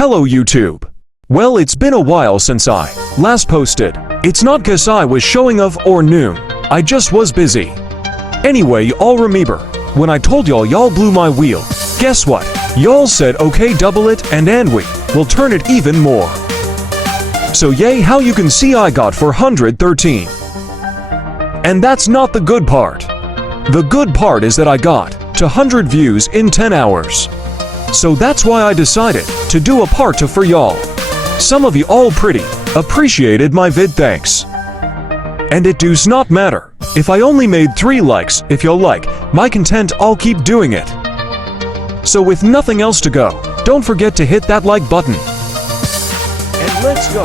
Hello YouTube. Well, it's been a while since I last posted. It's not cause I was showing off or noon. I just was busy. Anyway, y'all remember when I told y'all blew my wheel. Guess what? Y'all said okay, double it and we will turn it even more. So yay, how you can see I got 413. And that's not the good part. The good part is that I got to 100 views in 10 hours. So that's why I decided to do a part 2 for y'all. Some of you all pretty appreciated my vid, thanks. And it does not matter if I only made 3 likes. If y'all like my content, I'll keep doing it. So with nothing else to go, don't forget to hit that like button. And let's go.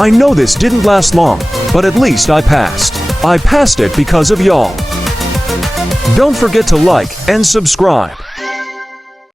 I know this didn't last long, but at least I passed. I passed it because of y'all. Don't forget to like and subscribe.